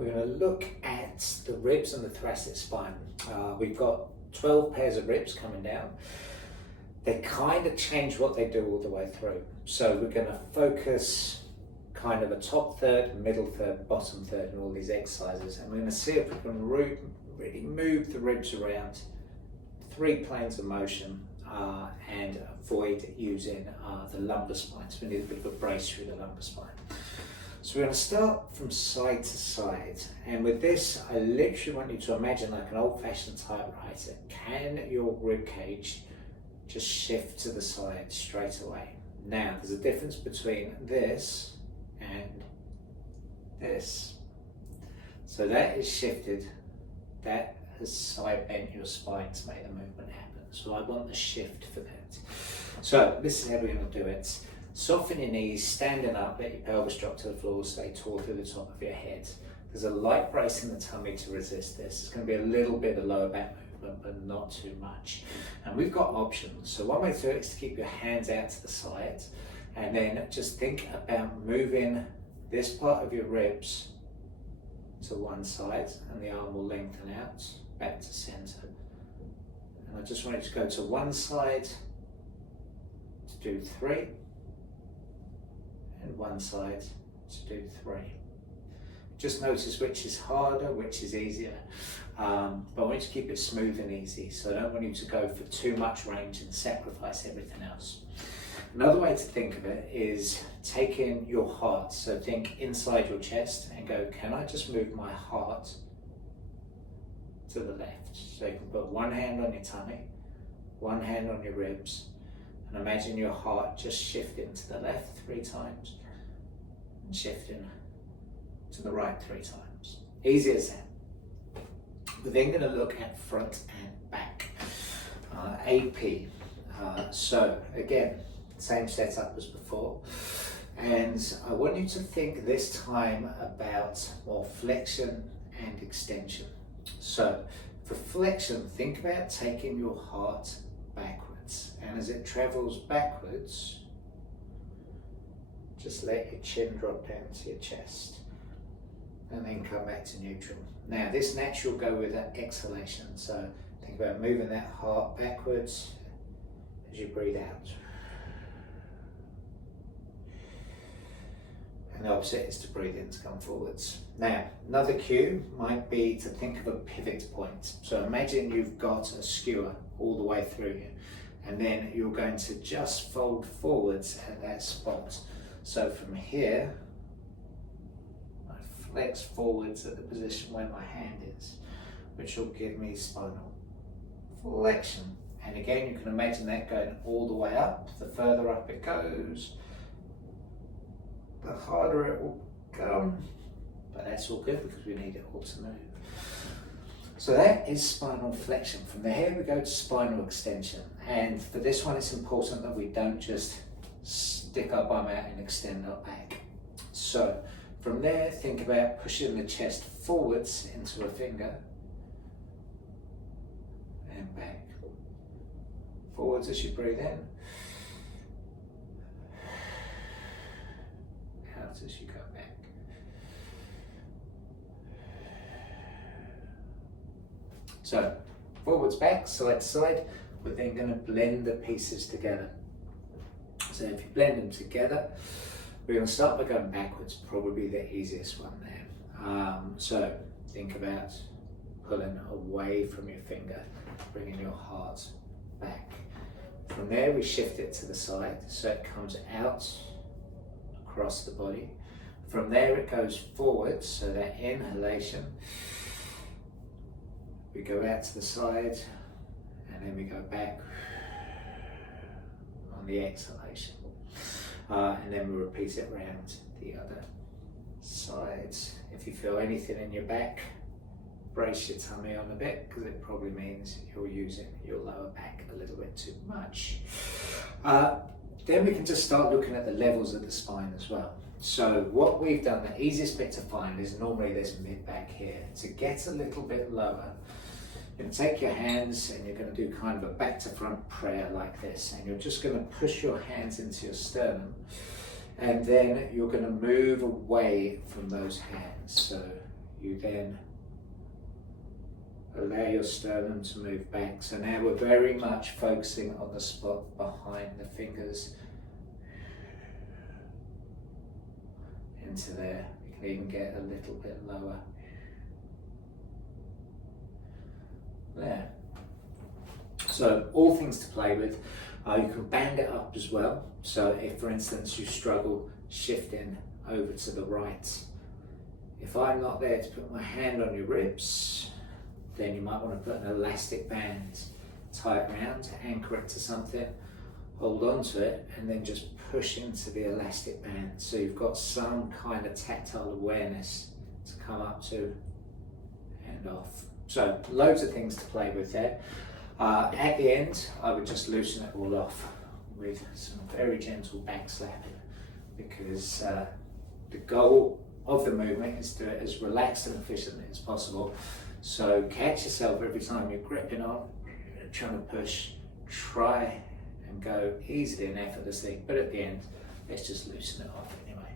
We're going to look at the ribs and the thoracic spine. We've got 12 pairs of ribs coming down. They kind of change what they do all the way through. So we're going to focus kind of a top third, middle third, bottom third in all these exercises. And we're going to see if we can really move the ribs around 3 planes of motion and avoid using the lumbar spine. So we need a bit of a brace through the lumbar spine. So we're going to start from side to side, and with this I literally want you to imagine like an old-fashioned typewriter. Can your rib cage just shift to the side straight away? Now there's a difference between this and this. So that is shifted, that has side bent your spine to make the movement happen. So I want the shift for that. So this is how we're going to do it. Soften your knees, standing up, let your pelvis drop to the floor, stay tall through the top of your head. There's a light brace in the tummy to resist this. It's going to be a little bit of lower back movement, but not too much. And we've got options. So one way to do it is to keep your hands out to the side, and then just think about moving this part of your ribs to one side, and the arm will lengthen out back to center. And I just want you to go to one side to do 3. And one side to do 3. Just notice which is harder, which is easier. But I want you to keep it smooth and easy. So I don't want you to go for too much range and sacrifice everything else. Another way to think of it is taking your heart. So think inside your chest and go, can I just move my heart to the left? So you can put one hand on your tummy, one hand on your ribs, and imagine your heart just shifting to the left 3 times and shifting to the right 3 times. Easy as that. We're then going to look at front and back, AP. So again, same setup as before. And I want you to think this time about more flexion and extension. So for flexion, think about taking your heart backwards. And as it travels backwards, just let your chin drop down to your chest and then come back to neutral. Now this natural go with that exhalation, so think about moving that heart backwards as you breathe out. And the opposite is to breathe in to come forwards. Now, another cue might be to think of a pivot point. So imagine you've got a skewer all the way through you, and then you're going to just fold forwards at that spot. So from here, I flex forwards at the position where my hand is, which will give me spinal flexion. And again, you can imagine that going all the way up. The further up it goes, the harder it will come, but that's all good because we need it all to move. So that is spinal flexion. From there we go to spinal extension, and for this one it's important that we don't just stick our bum out and extend our back. So from there, think about pushing the chest forwards into a finger and back. Forwards as you breathe in, out as you go back. So forwards, back, side to side. We're then going to blend the pieces together. So if you blend them together, we're going to start by going backwards, probably the easiest one there. So think about pulling away from your finger, bringing your heart back. From there we shift it to the side, so it comes out across the body. From there it goes forward, so that inhalation, we go out to the side, and then we go back on the exhalation. And then we repeat it around the other side. If you feel anything in your back, brace your tummy on a bit, because it probably means you're using your lower back a little bit too much. Then we can just start looking at the levels of the spine as well. So what we've done, the easiest bit to find is normally this mid back here. To get a little bit lower, you're going to take your hands and you're going to do kind of a back to front prayer like this, and you're just going to push your hands into your sternum, and then you're going to move away from those hands. So You then allow your sternum to move back. So now we're very much focusing on the spot behind the fingers. Into there. You can even get a little bit lower. There. So all things to play with. You can band it up as well. So if, for instance, you struggle shifting over to the right, if I'm not there to put my hand on your ribs, then you might want to put an elastic band tight round to anchor it to something, hold on to it, and then just push into the elastic band. So you've got some kind of tactile awareness to come up to and off. So loads of things to play with there. At the end, I would just loosen it all off with some very gentle back slapping, because the goal of the movement is to do it as relaxed and efficiently as possible. So catch yourself every time you're gripping on, trying to push, try and go easily and effortlessly, but at the end, let's just loosen it off anyway.